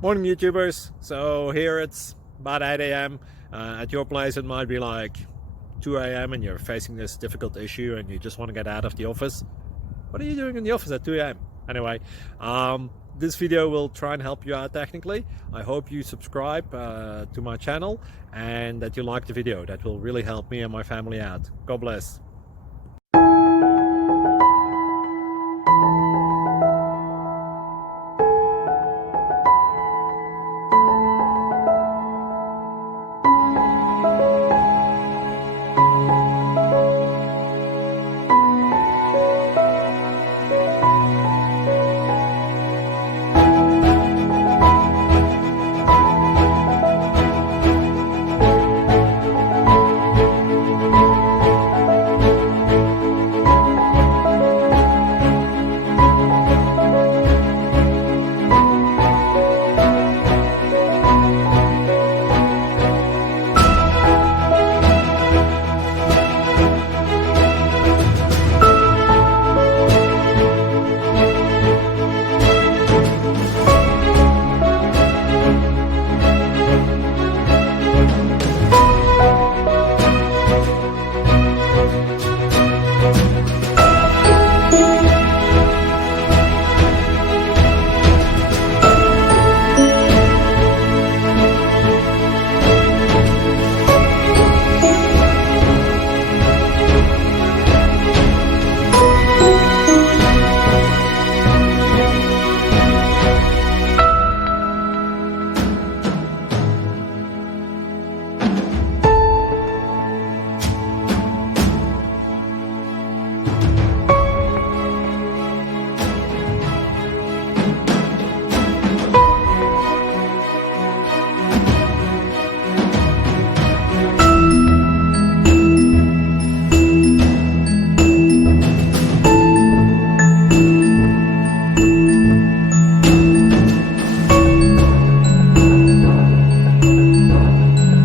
Morning YouTubers. So here it's about 8 a.m. At your place it might be like 2 a.m. and you're facing this difficult issue and you just want to get out of the office. What are you doing in the office at 2 a.m.? Anyway, this video will try and help you out technically. I hope you subscribe to my channel and that you like the video. That will really help me and my family out. God bless.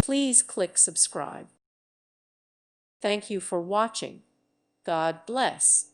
Please click subscribe. Thank you for watching. God bless.